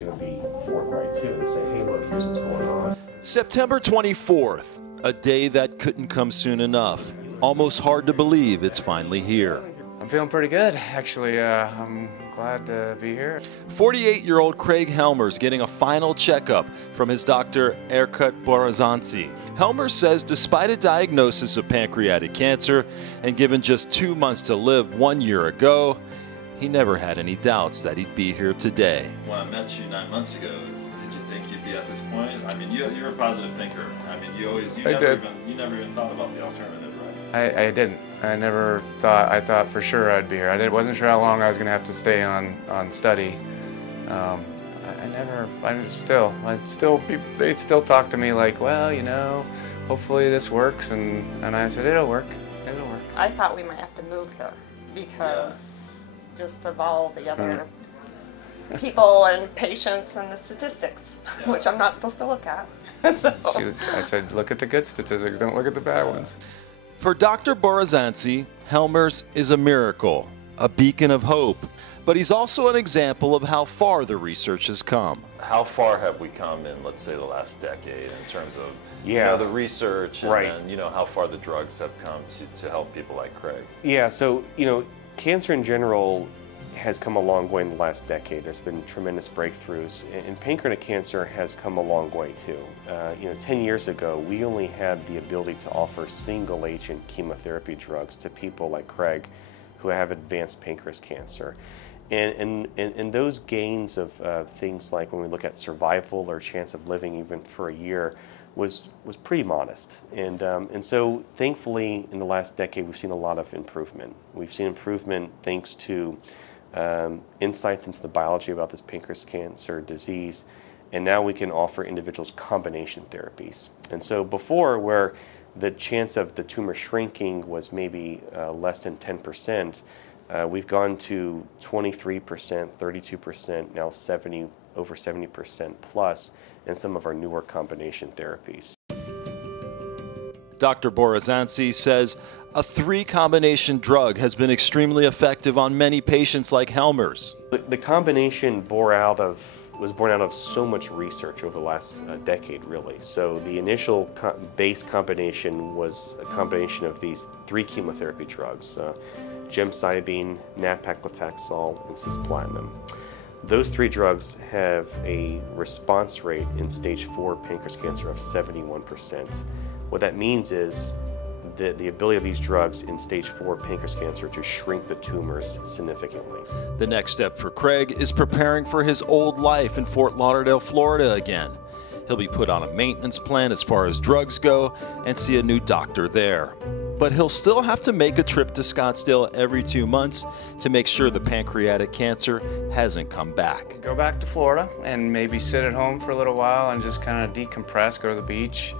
Going to be forthright too and say, hey, look, here's what's going on. September 24th, a day that couldn't come soon enough. Almost hard to believe it's finally here. I'm feeling pretty good, actually. I'm glad to be here. 48-year-old Craig Hellmer's getting a final checkup from his doctor, Erkut Borazanci. Hellmer says despite a diagnosis of pancreatic cancer and given just 2 months to live 1 year ago, he never had any doubts that he'd be here today. When I met you 9 months ago, did you think you'd be at this point? I mean, you're a positive thinker. I mean, you never even thought about the alternative, right? I didn't. I thought for sure I'd be here. I wasn't sure how long I was going to have to stay on study. They still talk to me like, well, you know, hopefully this works, and I said, it'll work. I thought we might have to move here because just of all the other people and patients and the statistics, which I'm not supposed to look at. So. I said, look at the good statistics, don't look at the bad ones. For Dr. Borazanci, Hellmer's is a miracle, a beacon of hope, but he's also an example of how far the research has come. How far have we come in, let's say, the last decade in terms of you know, the research and then, you know, how far the drugs have come to help people like Craig? Yeah, so, you know, cancer in general has come a long way in the last decade. There's been tremendous breakthroughs, and pancreatic cancer has come a long way too. You know, 10 years ago, we only had the ability to offer single-agent chemotherapy drugs to people like Craig who have advanced pancreas cancer. And those gains of things like when we look at survival or chance of living even for a year was pretty modest. And so thankfully in the last decade we've seen a lot of improvement. We've seen improvement thanks to insights into the biology about this pancreas cancer disease, and now we can offer individuals combination therapies. And so before, where the chance of the tumor shrinking was maybe less than 10%, we've gone to 23%, 32%, now over 70% plus in some of our newer combination therapies. Dr. Borazanci says a 3-combination drug has been extremely effective on many patients like Hellmer's. The combination was born out of so much research over the last decade, really. So the initial base combination was a combination of these 3 chemotherapy drugs, gemcitabine, nab-paclitaxel, and cisplatin. Those 3 drugs have a response rate in stage 4 pancreas cancer of 71%. What that means is the ability of these drugs in stage 4 pancreas cancer to shrink the tumors significantly. The next step for Craig is preparing for his old life in Fort Lauderdale, Florida again. He'll be put on a maintenance plan as far as drugs go and see a new doctor there. But he'll still have to make a trip to Scottsdale every 2 months to make sure the pancreatic cancer hasn't come back. Go back to Florida and maybe sit at home for a little while and just kind of decompress, go to the beach,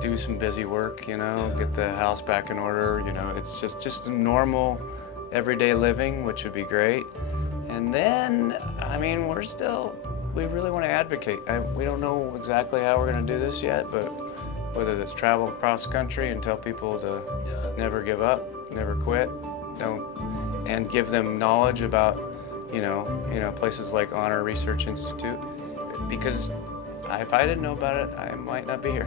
do some busy work, you know, get the house back in order, you know, it's just a normal everyday living, which would be great. And then, I mean, we really want to advocate. We don't know exactly how we're going to do this yet, but whether it's travel across the country and tell people to never give up, never quit, and give them knowledge about, you know, places like Honor Research Institute, because if I didn't know about it, I might not be here.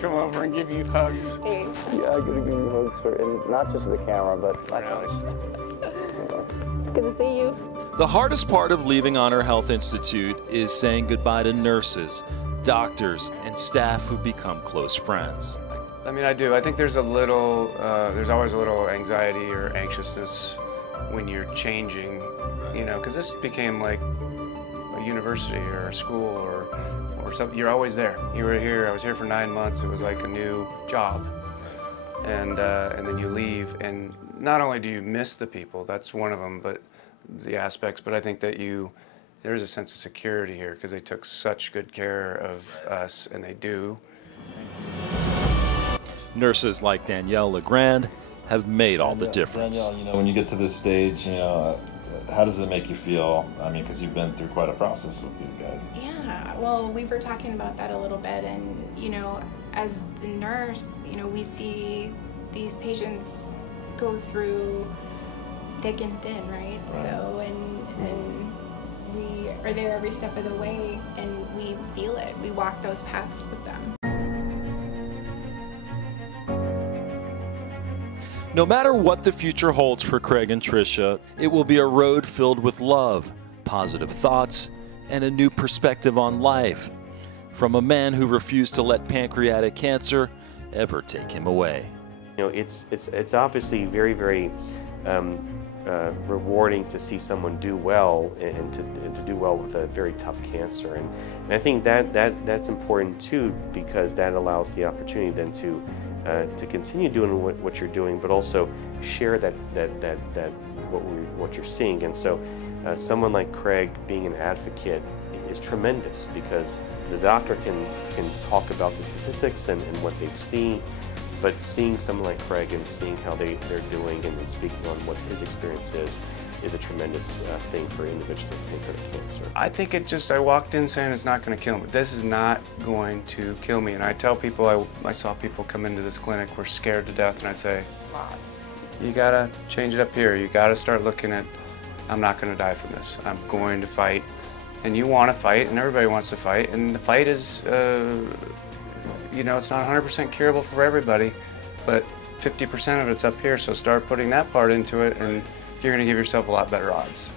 Come over and give you hugs. Hey. Yeah, I'm gonna give you hugs and not just the camera, but Good to see you. The hardest part of leaving Honor Health Institute is saying goodbye to nurses, doctors, and staff who've become close friends. I mean, I do. I think there's there's always a little anxiety or anxiousness when you're changing, you know, because this became like a university or a school or something. You're always there. You were here. I was here for 9 months. It was like a new job, and then you leave, and not only do you miss the people, that's one of them, but the aspects. But I think that there's a sense of security here because they took such good care of us, and they do. Nurses like Danielle Legrand have made all the difference. Danielle, you know, when you get to this stage, you know, how does it make you feel? I mean, because you've been through quite a process with these guys. Yeah, well, we were talking about that a little bit, and, you know, as the nurse, you know, we see these patients go through thick and thin, right? So, and we are there every step of the way, and we feel it. We walk those paths with them. No matter what the future holds for Craig and Tricia, it will be a road filled with love, positive thoughts, and a new perspective on life, from a man who refused to let pancreatic cancer ever take him away. You know, it's obviously very, very rewarding to see someone do well and to do well with a very tough cancer, and I think that's important too, because that allows the opportunity then to continue doing what you're doing, but also share what you're seeing. And so someone like Craig being an advocate is tremendous, because the doctor can talk about the statistics and what they've seen, but seeing someone like Craig and seeing how they're doing and speaking on what his experience is a tremendous thing for individuals with pancreatic cancer. I think I walked in saying it's not going to kill me. This is not going to kill me. And I tell people, I saw people come into this clinic, were scared to death, and I'd say, you got to change it up here. You got to start looking at, I'm not going to die from this. I'm going to fight. And you want to fight, and everybody wants to fight. And the fight is, you know, it's not 100% curable for everybody, but 50% of it's up here. So start putting that part into it, and you're going to give yourself a lot better odds.